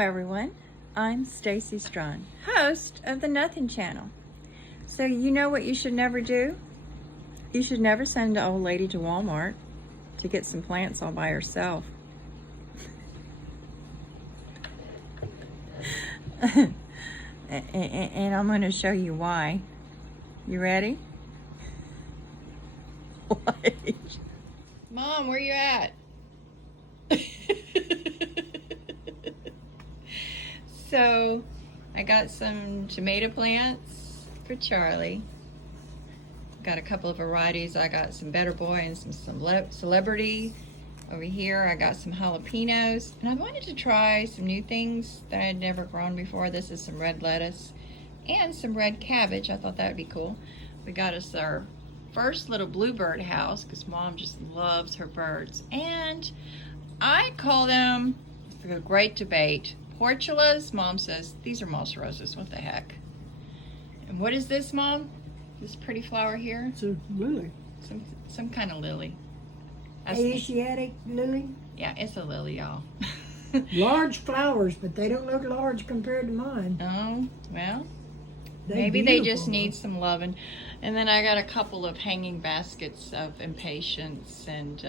everyone, I'm Stacy Strawn, host of the Nothing Channel. So you know what you should never do? You should never send an old lady to Walmart to get some plants all by herself. And I'm going to show you why. You ready? What? Mom, where you at? So, I got some tomato plants for Charlie. Got a couple of varieties. I got some Better Boy and some Celebrity. Over here, I got some jalapenos. And I wanted to try some new things that I had never grown before. This is some red lettuce and some red cabbage. I thought that would be cool. We got us our first little bluebird house because Mom just loves her birds. And I call them, a great debate, portulas. Mom says, these are moss roses. What the heck? And what is this, Mom? This pretty flower here? It's a lily. Some kind of lily. Asiatic lily. Yeah, it's a lily, y'all. Large flowers, but they don't look large compared to mine. Oh, well, They're maybe they beautiful, just need some loving. And then I got a couple of hanging baskets of impatiens and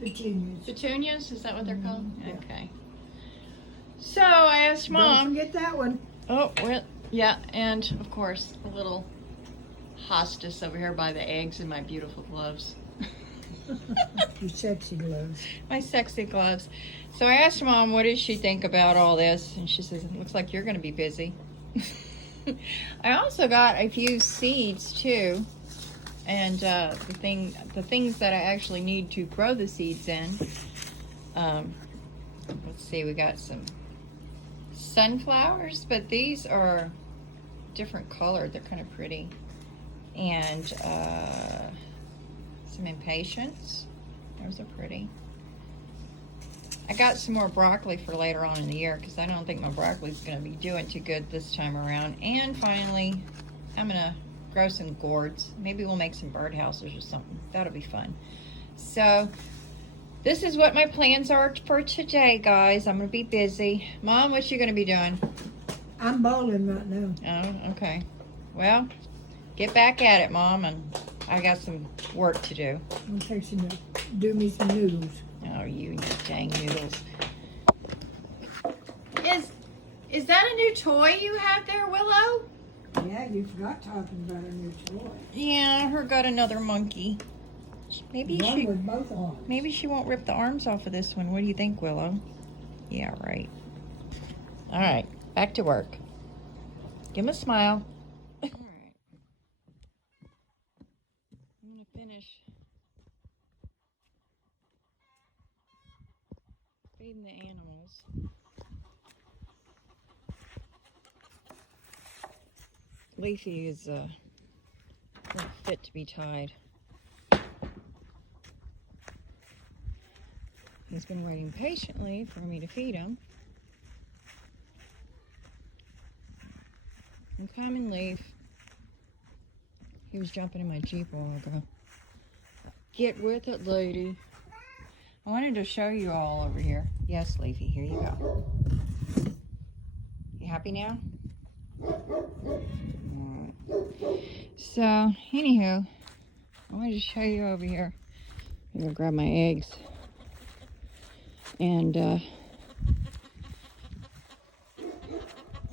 Petunias. petunias. Is that what they're called? Yeah. Okay. So I asked Mom. Don't forget that one. Oh, well, yeah, and of course a little hostess over here by the eggs and my beautiful gloves. Your sexy gloves. My sexy gloves. So I asked Mom, what does she think about all this? And she says, it looks like you're going to be busy. I also got a few seeds too. And the things that I actually need to grow the seeds in. Let's see, we got some sunflowers, but these are different colored. They're kind of pretty. And some impatiens. Those are pretty. I got some more broccoli for later on in the year because I don't think my broccoli is going to be doing too good this time around. And finally, I'm going to grow some gourds. Maybe we'll make some birdhouses or something. That'll be fun. So this is what my plans are for today, guys. I'm going to be busy. Mom, what you going to be doing? I'm bowling right now. Oh, okay. Well, get back at it, Mom, and I got some work to do. I'm fixing to do me some noodles. Oh, you and your dang noodles. Is that a new toy you have there, Willow? Yeah, you forgot talking about a new toy. Yeah, her got another monkey. Maybe One with both arms. maybe she won't rip the arms off of this one. What do you think, Willow? Yeah, right. All right, back to work. Give him a smile. All right. I'm gonna finish feeding the animals. Leafy is not fit to be tied. He's been waiting patiently for me to feed him. And Common Leaf, he was jumping in my Jeep a while ago. Get with it, lady. I wanted to show you all over here. Yes, Leafy, here you go. You happy now? Alright. So, anywho, I wanted to show you over here. I'm gonna grab my eggs. And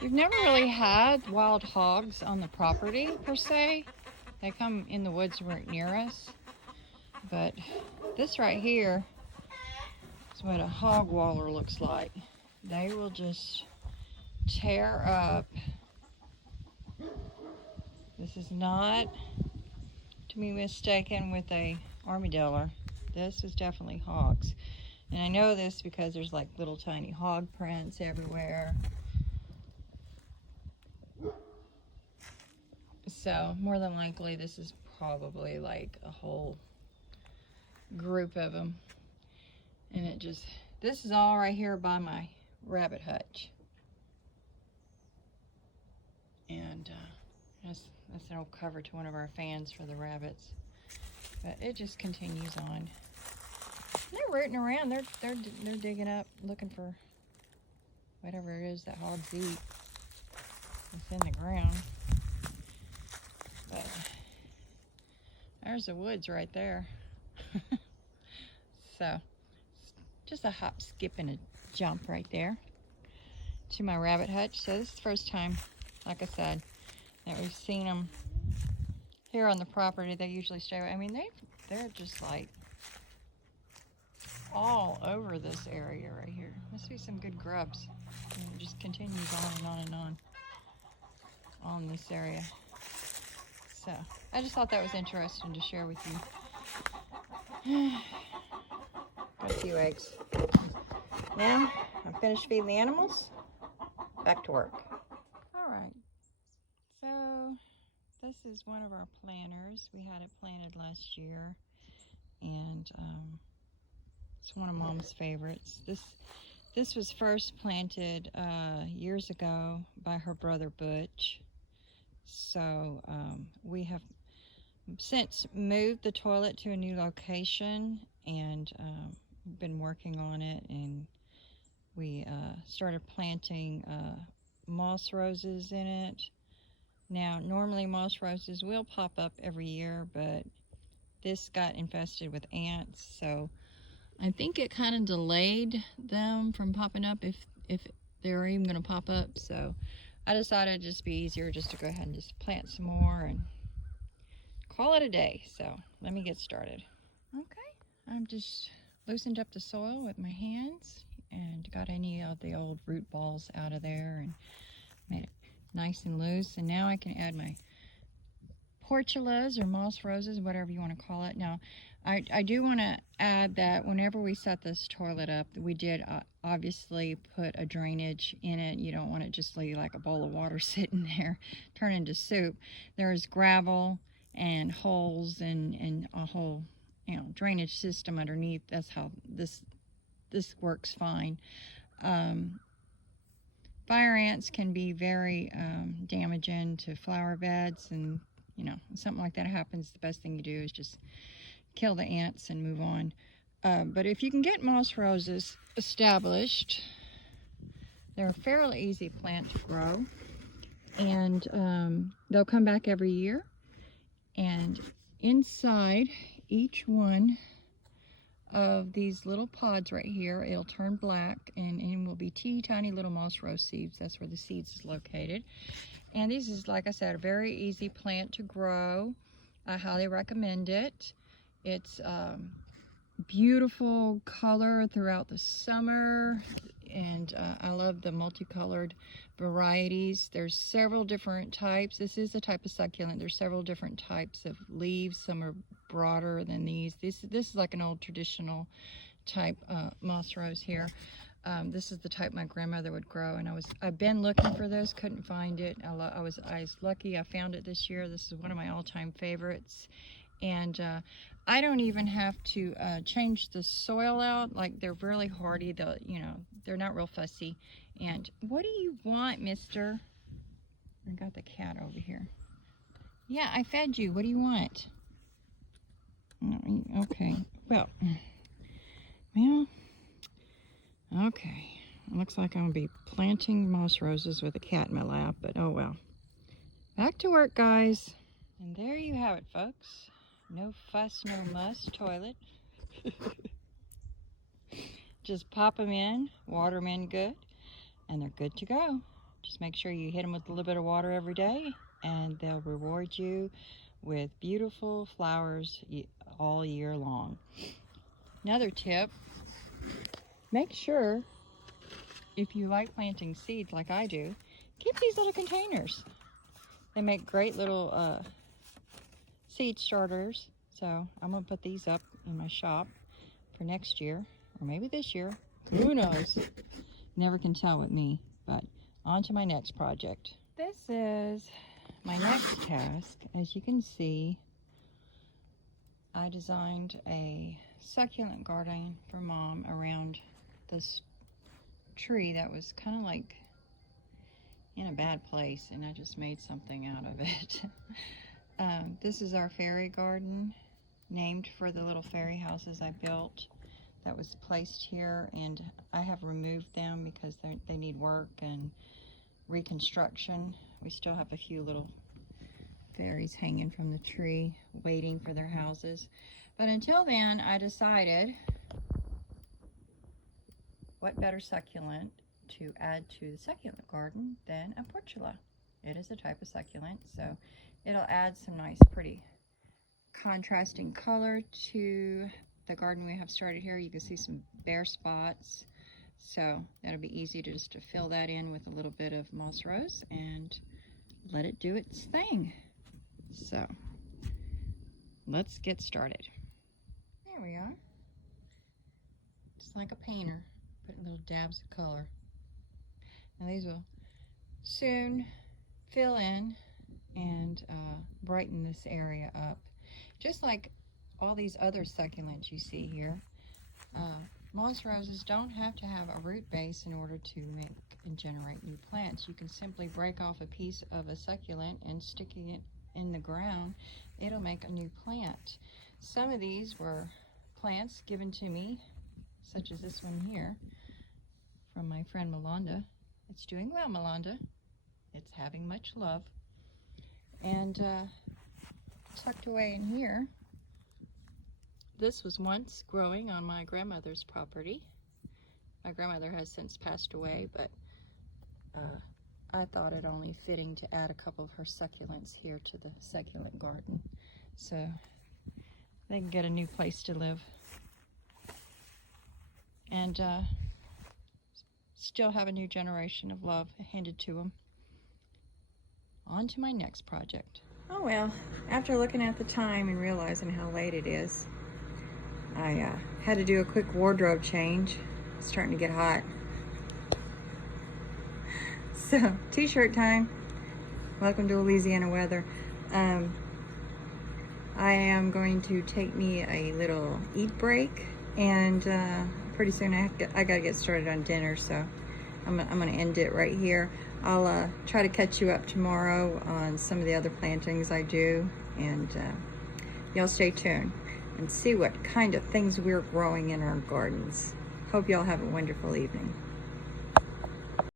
we've never really had wild hogs on the property per se. They come in the woods right near us. But this right here is what a hog waller looks like. They will just tear up. This is not to be mistaken with a armadillo. This is definitely hogs. And I know this because there's like little tiny hog prints everywhere. So more than likely this is probably like a whole group of them. And it just, this is all right here by my rabbit hutch. And that's an old cover to one of our fans for the rabbits. But it just continues on. They're rooting around. They're digging up, looking for whatever it is that hogs eat. It's in the ground. But there's the woods right there. So, just a hop, skip, and a jump right there to my rabbit hutch. So this is the first time, like I said, that we've seen them here on the property. They usually stay. I mean, they're just like all over this area right here. Must be some good grubs. And it just continues on and on and on this area. So I just thought that was interesting to share with you. Got a few eggs. Now I'm finished feeding the animals. Back to work. All right. So this is one of our planters. We had it planted last year, and it's one of Mom's favorites. This was first planted years ago by her brother Butch. So we have since moved the toilet to a new location, and been working on it, and we started planting moss roses in it. Now, normally moss roses will pop up every year, but this got infested with ants, so I think it kind of delayed them from popping up if they were even going to pop up. So I decided it'd just be easier just to go ahead and just plant some more and call it a day. So let me get started. Okay, I'm just loosened up the soil with my hands and got any of the old root balls out of there and made it nice and loose. And now I can add my portulas or moss roses, whatever you want to call it. Now, I do want to add that whenever we set this toilet up, we did obviously put a drainage in it. You don't want it just leave like a bowl of water sitting there, turn into soup. There's gravel and holes and a whole, drainage system underneath. That's how this works fine. Fire ants can be very damaging to flower beds, and something like that happens, the best thing you do is just kill the ants and move on. But if you can get moss roses established, they're a fairly easy plant to grow, and they'll come back every year. And inside each one of these little pods right here, it'll turn black, and will be teeny tiny little moss rose seeds. That's where the seeds is located. And this is, like I said, a very easy plant to grow. I highly recommend it. It's beautiful color throughout the summer, and I love the multicolored varieties. There's several different types. This is a type of succulent. There's several different types of leaves. Some are broader than these. This is like an old traditional type moss rose here. This is the type my grandmother would grow, and I've been looking for this, couldn't find it. I was lucky I found it this year. This is one of my all-time favorites, and I don't even have to change the soil out. Like, they're really hardy. They're not real fussy. And what do you want, mister? I got the cat over here. Yeah, I fed you. What do you want? Okay. Well, okay. It looks like I'm going to be planting moss roses with a cat in my lap, but oh well. Back to work, guys. And there you have it, folks. No fuss, no muss toilet. Just pop them in, water them in good, and they're good to go. Just make sure you hit them with a little bit of water every day, and they'll reward you with beautiful flowers all year long. Another tip, make sure, if you like planting seeds like I do, keep these little containers. They make great little seed starters. So I'm going to put these up in my shop for next year, or maybe this year. Who knows? Never can tell with me. But on to my next project. This is my next task. As you can see, I designed a succulent garden for Mom around this tree that was kind of like in a bad place, and I just made something out of it. This is our fairy garden, named for the little fairy houses I built. that was placed here, and I have removed them because they need work and reconstruction. We still have a few little fairies hanging from the tree waiting for their houses. But until then, I decided what better succulent to add to the succulent garden than a portula. It is a type of succulent, so it'll add some nice pretty contrasting color to the garden we have started here. You can see some bare spots, so that'll be easy to just to fill that in with a little bit of moss rose and let it do its thing. So let's get started. There we are. Just like a painter, putting little dabs of color. Now these will soon fill in and brighten this area up. Just like all these other succulents you see here, moss roses don't have to have a root base in order to make and generate new plants. You can simply break off a piece of a succulent and sticking it in the ground, it'll make a new plant. Some of these were plants given to me, such as this one here from my friend Melanda. It's doing well, Melanda. It's having much love. And tucked away in here, this was once growing on my grandmother's property. My grandmother has since passed away, but I thought it only fitting to add a couple of her succulents here to the succulent garden, so they can get a new place to live and still have a new generation of love handed to them. On to my next project. Oh well, after looking at the time and realizing how late it is, I had to do a quick wardrobe change. It's starting to get hot. So, t-shirt time. Welcome to Louisiana weather. I am going to take me a little eat break, and pretty soon I gotta get started on dinner, so I'm gonna end it right here. I'll try to catch you up tomorrow on some of the other plantings I do, and y'all stay tuned and see what kind of things we're growing in our gardens. Hope y'all have a wonderful evening.